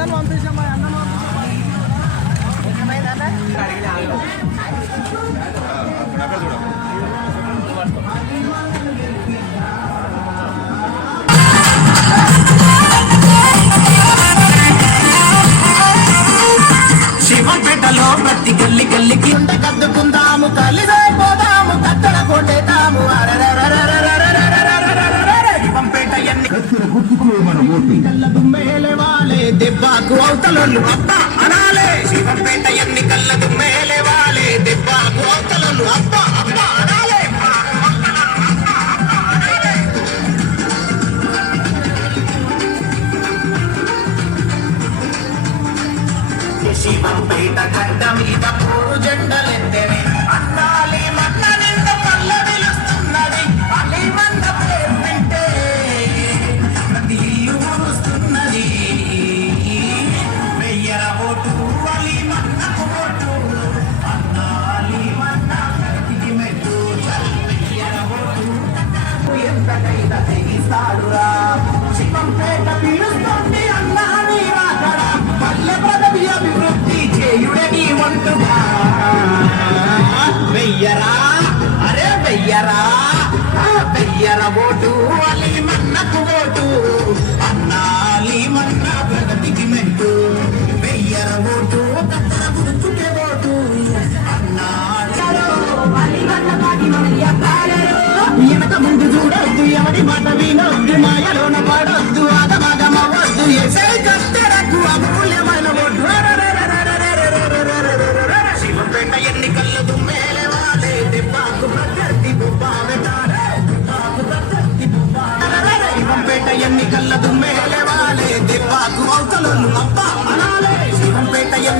అన్నను పంపించామా అన్నను అక్కడ చూడ శివంపేటలో ప్రతి గల్లి గల్లికి కద్దుకుందాము కలిసైపోదాము దెబ్బకు అవతలొల్లు అబ్బ అనాలే. శివంపేట ఎన్ని కళ్ళ దుమ్మేలే అవతలొల్లు అబ్బ అబ్బ అనాలే. శివంపేట గడ్డ మీద పూరు జెండలెత్తెనే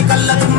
శివంపేట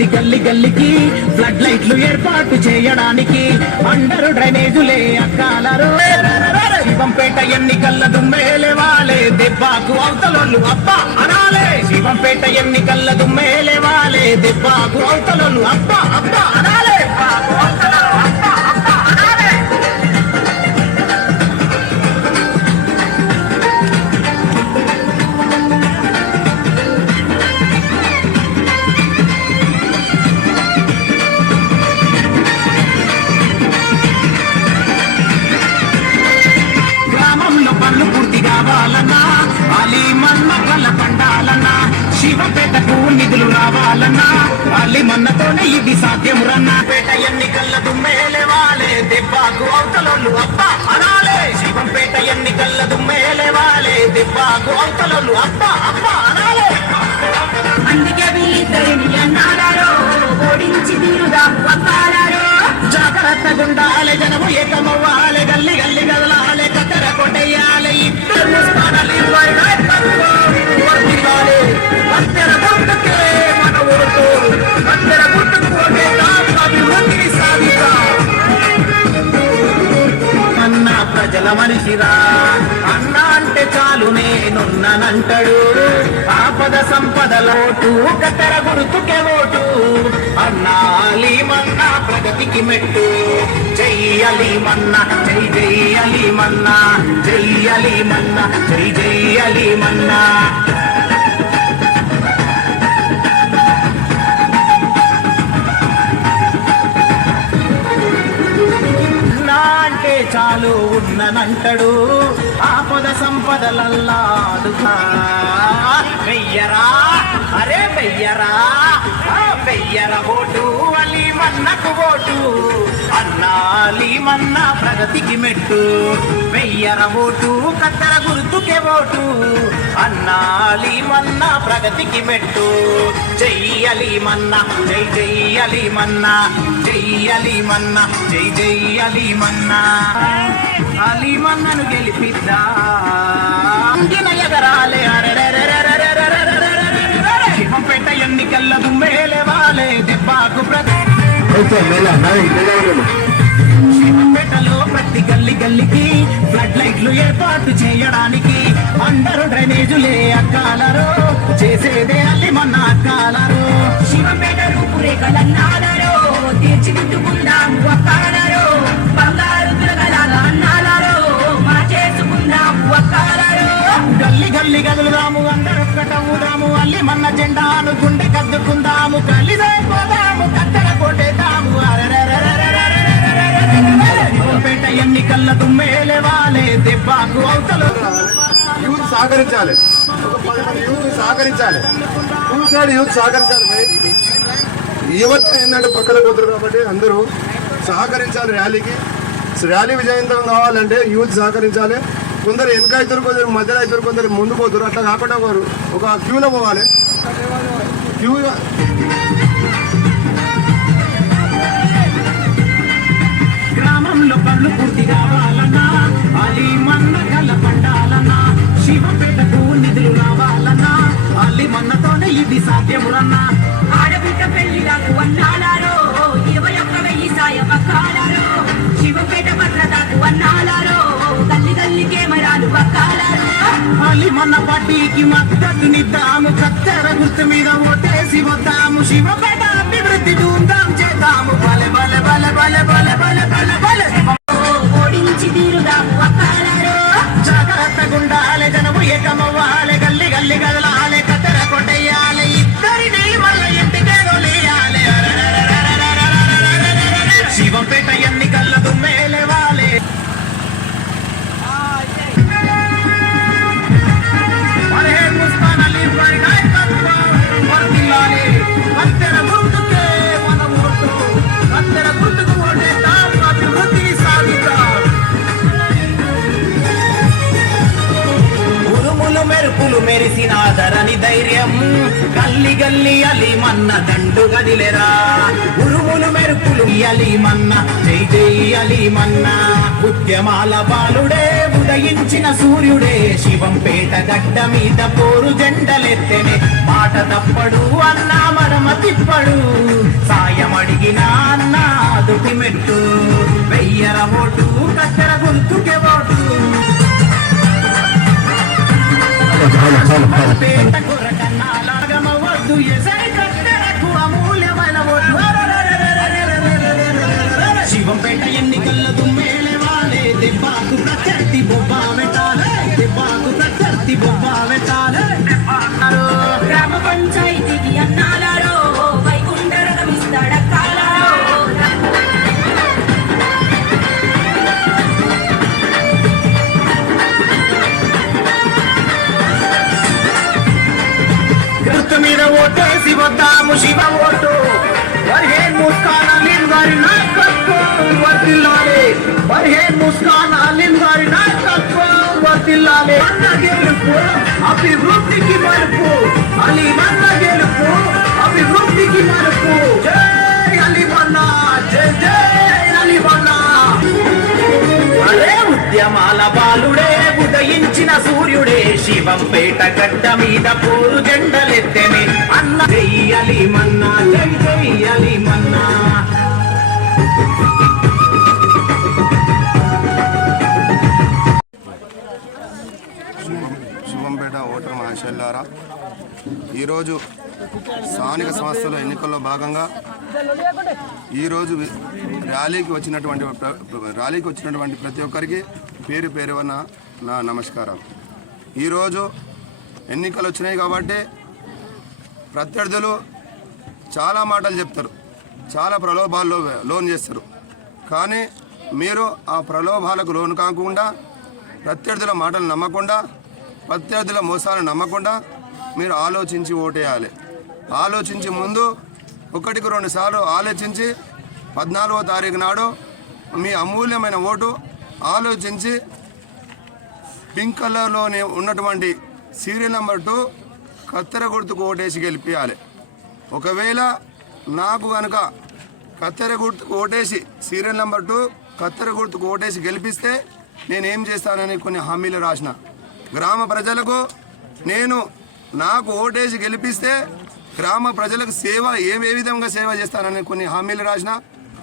ప్రతి గల్లి గల్లికి ఫ్లడ్ లైట్లు ఏర్పాటు చేయడానికి అండరు డ్రైనేజులే అక్కాలరు. శివంపేట ఎన్నికల్ల దుమ్మేలే వాలే దెబ్బకు అవతలొల్లు అబ్బ అనాలే. శివంపేట ఎన్నికల్ల దుమ్మేలే వాలే అవతలొల్లు అబ్బ అబ్బ అనాలే. తల్లి మన్నతోనే ఇది సాధ్యం రన్నా పేట ఎన్నికల్ల దుమ్మేలే వాలే దెబ్బకు అవతలొల్లు అప్ప అనాలే. శివంపేట ఎన్నికల్ల దుమ్మేలే వాలే దెబ్బకు అవతలొల్లు అప్ప అప్ప అనాలే. అందుకే వీళ్ళిద్దరిని అన్నారో ఓడించి తీరుగా వస్తారో జాగ్రత్తగా ఉండాలి జనము ఏకమవ్వాలి. గల్లి గల్లి గదలాలి. కత్తెర కొట్టేయాలి. ఇద్దరు ముస్తానాలి ఓటేద్దాం అన్న మనిషిరా అన్న అంటే చాలు నేనున్నానంటాడు. ఆపద సంపదలోటు కత్తెర గుర్తుకే ఓటు అన్నాలి మన్నా ప్రగతికి మెట్టు. చెయ్యాలి మన్నా జై జయ్యాలి మన్నా చెయ్యాలి మన్నా జై జయ్యాలి మన్నా నా ఆపద సంపదలల్లాదుగా వెయ్యరా? అరే వెయ్యరా? ఆ వెయ్యర ఓటు అలీ మన్నకు ఓటు. అన్నాలి మన్న ప్రగతికి మెట్టు. వెయ్యర ఓటు కత్తెర గుర్తుకే ఓటు. అన్నాలి మన్న ప్రగతికి మెట్టు. చెయ్యలి మన్న జై జయ్యలి మన్న చెయ్యలి మన్న జై జయ్యలి మన్నా. అలీమన్నను గెలిపిద్దా ఎగరాలే శివంపేట ఎన్నికల్లో దుమ్మేలే వాలే దెబ్బాకు శివంపేటలో ప్రతి గల్లి గల్లికి ఫ్లడ్ లైట్లు ఏర్పాటు చేయడానికి అందరూ డ్రైనేజులే అక్కలరు చేసేదే అల్లి మొన్న అక్కాలరు శివంపేట రూపురేఖలన్నాలరో తీర్చిదిద్దుకుందాం అక్కాలరు బంగారు తిరగలాల అన్నారో మా చేసుకుందాం ఒక్కాలరో గదులుదాము అందరూ అల్లి మన జెండాను గుండె కద్దుకుందాము కలిసైపోదాము కత్తెర కొట్టేదాము పేట ఎన్నికల్ల దుమ్మేలే వాలే దెబ్బాకు అవతలు యూత్ సహకరించాలి ఒక పది మంది యూత్ సహకరించాలి చూసాడు యూత్ సహకరించాలి యువత ఏంటంటే పక్కన పోతారు కాబట్టి అందరూ సహకరించాలి ర్యాలీకి ర్యాలీ విజయవంతం కావాలంటే యూత్ సహకరించాలి కొందరు వెనక అవుతారు కొందరు మధ్యలో అవుతారు కొందరు ముందు పోతారు. అట్లా కాకుండా ఒకరు ఒక క్యూలో పోవాలి. క్యూ గ్రామంలో పనులు పూర్తి కావాలన్నా అలీ మన్న కల పండాలన్నా శివపేటకు నిధులు రావాలన్నా అల్లి మన్నతోనే ఇది సాధ్యమురన్నా. ఆడబిడ్డ పెళ్ళిలకు అన్నాలారో ఇరవై ఒక్క వెయ్యి సాయ పక్కాలారో శివపేట భద్రతకు అన్నాలారో గల్లి గల్లి కెమెరాలు పక్కాలారో అల్లి పార్టీకి మద్దతునిద్దాము కత్తెర గుర్తు మీద ఓటేసి వద్దాము. శివపేట అభివృద్ధి చూద్దాం చేద్దాము. బలె బలె బలె బలె బలె బలె బలె బలె. ఉరుములు మెరుపులు అలి మన్న. జై జై అలి మన్న. ఉద్యమాల బాలుడే ఉదయించిన సూర్యుడే. శివంపేట గడ్డ మీద పోరు జెండలెత్తెనే. మాట తప్పడు అన్నా మడమ తిప్పడు. సాయం అడిగిన అన్న దుటి మెట్టు. వెయ్యర ఓటు కత్తెర గుర్తుకే ఓటు. పేట కొరకన్నా లాగమవద్దు ఎసై amor. ಸಿಗುತ್ತಾಮು ಶಿವ ಒಟ್ಟು ಬರ್ಹೇನ್ ಮುಸ್ಕಾನ್ ಅಲ್ಲಿನ ಗಾರಿ ನಾಯ್ ಕಟ್ಕೊಂಡು ಬರ್ತಿಲ್ಲಾರೆ ಬರ್ಹೇನ್ ಮುಸ್ಕಾನ್ ಅಲ್ಲಿನ ಗಾರಿ ನಾಯ್ ಕಟ್ಕೊಂಡು ಬರ್ತಿಲ್ಲಾರೆ ಅನ್ನ ಗೆಲುಪು ಅಭಿವೃದ್ಧಿಗೆ ಮರುಪು ಅಲ್ಲಿ ಅನ್ನ ಗೆಲುಪು ಅಭಿವೃದ್ಧಿಗೆ ಮರುಪು ಜೈ ಅಲ್ಲಿ ಬಣ್ಣ ಜೈ ಜೈ ಅಲ್ಲಿ ಬಣ್ಣ ಅರೇ ಉದ್ಯಮಾಲ ಬಾಲುಡೇ ఉదయించిన సూర్యుడే శివంపేట గడ్డ మీద పోరు జెండలెత్తెనే అన్న చెయ్యాలి మన్నా జై చెయ్యాలి మన్నా. ఈరోజు స్థానిక సంస్థల ఎన్నికల్లో భాగంగా ఈరోజు ర్యాలీకి వచ్చినటువంటి ర్యాలీకి వచ్చినటువంటి ప్రతి ఒక్కరికి పేరు పేరు పేరున నా నమస్కారాలు. ఈరోజు ఎన్నికలు వచ్చినాయి కాబట్టి ప్రత్యర్థులు చాలా మాటలు చెప్తారు. చాలా ప్రలోభాల్లో లోన్ చేస్తారు. కానీ మీరు ఆ ప్రలోభాలకు లోను కాకుండా ప్రత్యర్థుల మాటలు నమ్మకుండా ప్రత్యర్థుల మోసాలను నమ్మకుండా మీరు ఆలోచించి ఓటేయాలి. ఆలోచించి ముందు ఒకటికి రెండు సార్లు ఆలోచించి పద్నాలుగో తారీఖు నాడు మీ అమూల్యమైన ఓటు ఆలోచించి పింక్ కలర్లోనే ఉన్నటువంటి సీరియల్ నెంబర్ టూ కత్తెర గుర్తుకు ఓటేసి గెలిపించాలి ఒకవేళ నాకు కనుక కత్తెర గుర్తుకు ఓటేసి సీరియల్ నెంబర్ టూ కత్తెర గుర్తుకు ఓటేసి గెలిపిస్తే నేనేం చేస్తానని కొన్ని హామీలు రాసిన. గ్రామ ప్రజలకు నేను నాకు ఓటేసి గెలిపిస్తే గ్రామ ప్రజలకు సేవ ఏ ఏ విధంగా సేవ చేస్తానని కొన్ని హామీలు రాసిన.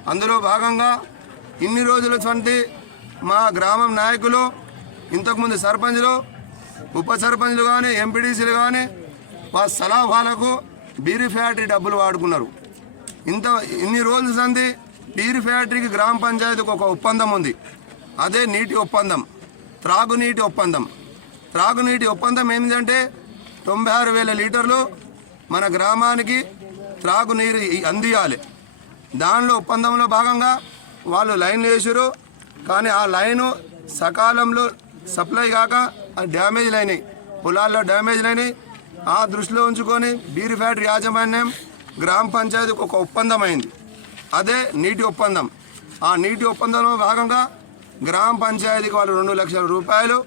అందులో భాగంగా ఇన్ని రోజుల మా గ్రామం నాయకులు ఇంతకుముందు సర్పంచ్లు ఉప సర్పంచ్లు కానీ ఎంపీడీసీలు కానీ వాళ్ళ సలాభాలకు బీరి ఫ్యాక్టరీ డబ్బులు వాడుకున్నారు. ఇంత ఇన్ని రోజుల సంది బీరి ఫ్యాక్టరీకి గ్రామ పంచాయతీకి ఒక ఒప్పందం ఉంది. అదే నీటి ఒప్పందం త్రాగునీటి ఒప్పందం. త్రాగునీటి ఒప్పందం ఏంటంటే తొంభై ఆరు వేల లీటర్లు మన గ్రామానికి త్రాగునీరు అందియాలి. దానిలో ఒప్పందంలో భాగంగా వాళ్ళు లైన్లు వేసారు కానీ ఆ లైను సకాలంలో సప్లై కాక డ్యామేజ్లు అయినాయి. పొలాల్లో డ్యామేజ్లు అయినాయి. ఆ దృష్టిలో ఉంచుకొని బీర్ ఫ్యాక్టరీ యాజమాన్యం గ్రామ పంచాయతీకి ఒక ఒప్పందం అయింది. అదే నీటి ఒప్పందం. ఆ నీటి ఒప్పందంలో భాగంగా గ్రామ పంచాయతీకి వాళ్ళు రెండు లక్షల రూపాయలు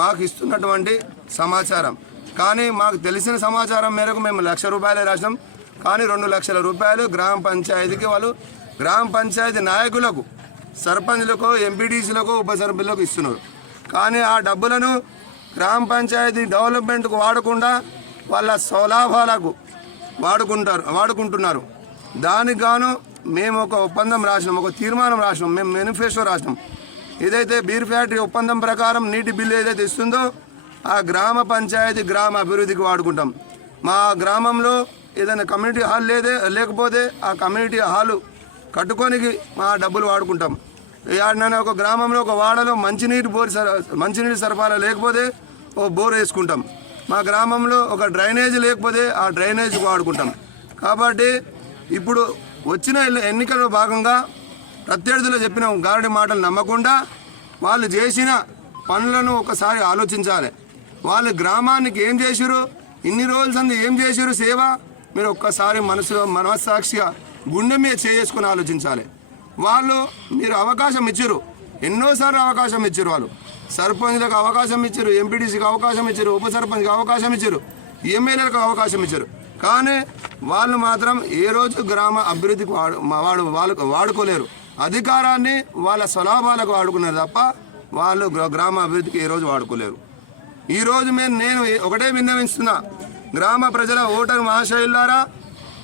మాకు ఇస్తున్నటువంటి సమాచారం. కానీ మాకు తెలిసిన సమాచారం మేరకు మేము లక్ష రూపాయలే రాసినాం. కానీ రెండు లక్షల రూపాయలు గ్రామ పంచాయతీకి వాళ్ళు గ్రామ పంచాయతీ నాయకులకు సర్పంచ్లకు ఎంపీటీసీలకు ఉప సర్పంచులకు ఇస్తున్నారు. కానీ ఆ డబ్బులను గ్రామ పంచాయతీ డెవలప్మెంట్కు వాడకుండా వాళ్ళ స్వలాభాలకు వాడుకుంటారు వాడుకుంటున్నారు. దానికి గాను మేము ఒక ఒప్పందం రాసినాం ఒక తీర్మానం రాసినాం మేము మేనిఫెస్టో రాసినాం. ఏదైతే బీర్ ఫ్యాక్టరీ ఒప్పందం ప్రకారం నీటి బిల్లు ఏదైతే ఇస్తుందో ఆ గ్రామ పంచాయతీ గ్రామ అభివృద్ధికి వాడుకుంటాం. మా గ్రామంలో ఏదైనా కమ్యూనిటీ హాల్ లేదే లేకపోతే ఆ కమ్యూనిటీ హాలు కట్టుకోనికి మా డబ్బులు వాడుకుంటాం. ఏడనైనా ఒక గ్రామంలో ఒక వాడలో మంచినీటి బోర్ సర మంచినీటి సరఫరా లేకపోతే ఓ బోర్ వేసుకుంటాం. మా గ్రామంలో ఒక డ్రైనేజ్ లేకపోతే ఆ డ్రైనేజ్ వాడుకుంటాం. కాబట్టి ఇప్పుడు వచ్చిన ఎన్నికల్లో భాగంగా ప్రత్యర్థులు చెప్పిన గారడి మాటలు నమ్మకుండా వాళ్ళు చేసిన పనులను ఒకసారి ఆలోచించాలి. వాళ్ళు గ్రామానికి ఏం చేసిరు ఇన్ని రోజుల సంది ఏం చేసిరు సేవ మీరు ఒక్కసారి మనసులో మనస్సాక్షిగా గుండె మీద చేసుకుని ఆలోచించాలి. వాళ్ళు మీరు అవకాశం ఇచ్చారు. ఎన్నోసార్లు అవకాశం ఇచ్చారు వాళ్ళు. సర్పంచ్లకు అవకాశం ఇచ్చారు ఎంపీటీసీకి అవకాశం ఇచ్చారు ఉప సర్పంచ్కి అవకాశం ఇచ్చారు ఎమ్మెల్యేలకు అవకాశం ఇచ్చారు. కానీ వాళ్ళు మాత్రం ఏ రోజు గ్రామ అభివృద్ధికి వాడు వాడు వాళ్ళకు వాడుకోలేరు. అధికారాన్ని వాళ్ళ స్వలాభాలకు వాడుకున్నారు తప్ప వాళ్ళు గ్రా- గ్రామ అభివృద్ధికి ఏ రోజు వాడుకోలేరు. ఈ రోజు మేము నేను ఒకటే విన్నవిస్తున్నా. గ్రామ ప్రజల ఓటరు మహాశైలారా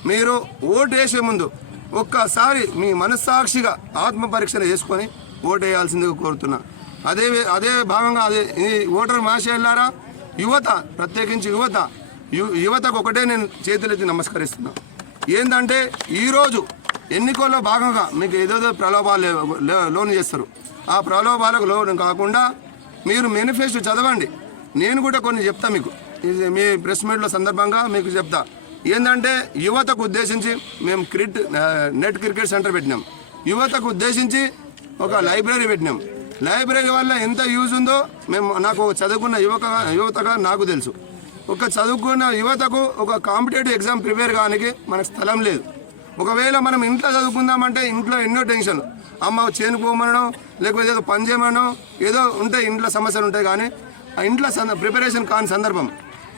మీరు ఓటు వేసే ముందు ఒక్కసారి మీ మనస్సాక్షిగా ఆత్మ పరీక్షలు చేసుకొని ఓటు వేయాల్సిందిగా కోరుతున్నా. అదే అదే భాగంగా అదే ఈ ఓటరు మహాశయులారా యువత ప్రత్యేకించి యువత యు- యువతకు ఒకటే నేను చేతులెత్తి నమస్కరిస్తున్నా. ఏంటంటే ఈరోజు ఎన్నికల్లో భాగంగా మీకు ఏదేదో ప్రలోభాలు లోన్ చేస్తారు. ఆ ప్రలోభాలకు లోన్ కాకుండా మీరు మేనిఫెస్టో చదవండి. నేను కూడా కొన్ని చెప్తా మీకు. ఇది మీ ప్రెస్ మీట్లో సందర్భంగా మీకు చెప్తా. ఏంటంటే యువతకు ఉద్దేశించి మేము క్రిట్ నెట్ క్రికెట్ సెంటర్ పెట్టినాం. యువతకు ఉద్దేశించి ఒక లైబ్రరీ పెట్టినాం. లైబ్రరీ వల్ల ఎంత యూజ్ ఉందో మేము నాకు చదువుకున్న యువక యువతగా నాకు తెలుసు. ఒక చదువుకున్న యువతకు ఒక కాంపిటేటివ్ ఎగ్జామ్ ప్రిపేర్ కానికి మనకు స్థలం లేదు. ఒకవేళ మనం ఇంట్లో చదువుకుందామంటే ఇంట్లో ఎన్నో టెన్షన్. అమ్మ చేనుకోమనడం లేకపోతే ఏదో పని చేయమనడం ఏదో ఉంటాయి ఇంట్లో సమస్యలు ఉంటాయి కానీ ఆ ఇంట్లో సంద ప్రిపరేషన్ కాని సందర్భం.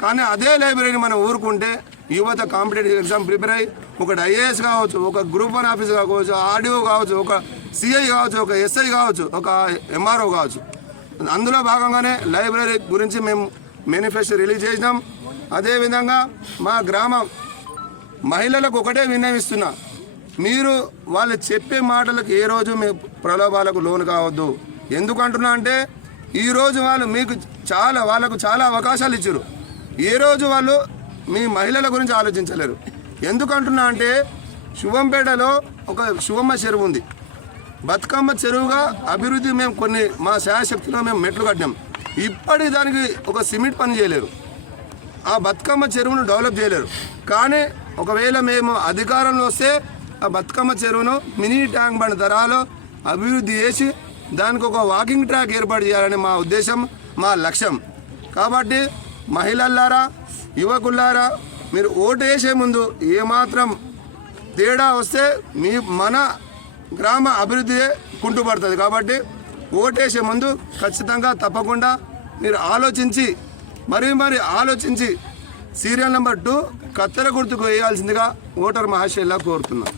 కానీ అదే లైబ్రరీని మనం ఊరుకుంటే యువత కాంపిటేటివ్ ఎగ్జామ్ ప్రిపేర్ అయ్యి ఒకటి ఐఏఎస్ కావచ్చు ఒక గ్రూప్ వన్ ఆఫీసర్ కావచ్చు ఆర్డీఓ కావచ్చు ఒక సిఐ కావచ్చు ఒక ఎస్ఐ కావచ్చు ఒక ఎంఆర్ఓ కావచ్చు. అందులో భాగంగానే లైబ్రరీ గురించి మేము మేనిఫెస్టో రిలీజ్ చేసినాం. అదేవిధంగా మా గ్రామం మహిళలకు ఒకటే విన్నవిస్తున్నా మీరు వాళ్ళు చెప్పే మాటలకు ఏ రోజు మీ ప్రలోభాలకు లోను కావద్దు. ఎందుకంటున్నా అంటే ఈరోజు వాళ్ళు మీకు చాలా వాళ్ళకు చాలా అవకాశాలు ఇచ్చారు. ఏ రోజు వాళ్ళు మీ మహిళల గురించి ఆలోచించలేరు. ఎందుకంటున్నా అంటే శుభంపేటలో ఒక శుభమ్మ చెరువు ఉంది. బతుకమ్మ చెరువుగా అభివృద్ధి మేము కొన్ని మా శాయశక్తిలో మేము మెట్లు కట్టినాం. ఇప్పటి దానికి ఒక సిమెంట్ పని చేయలేరు. ఆ బతుకమ్మ చెరువును డెవలప్ చేయలేరు. కానీ ఒకవేళ మేము అధికారంలో వస్తే ఆ బతుకమ్మ చెరువును మినీ ట్యాంక్ బండ్ ధరలో అభివృద్ధి చేసి దానికి ఒక వాకింగ్ ట్రాక్ ఏర్పాటు చేయాలని మా ఉద్దేశం మా లక్ష్యం. కాబట్టి మహిళల్లారా యువకులారా మీరు ఓటు వేసే ముందు ఏమాత్రం తేడా వస్తే మీ మన గ్రామ అభివృద్ధి కుంటుపడుతుంది. కాబట్టి ఓటేసే ముందు ఖచ్చితంగా తప్పకుండా మీరు ఆలోచించి మరీ మరి ఆలోచించి సీరియల్ నెంబర్ టూ కత్తెర గుర్తుకు వేయాల్సిందిగా ఓటర్ మహాశైలా కోరుతున్నాం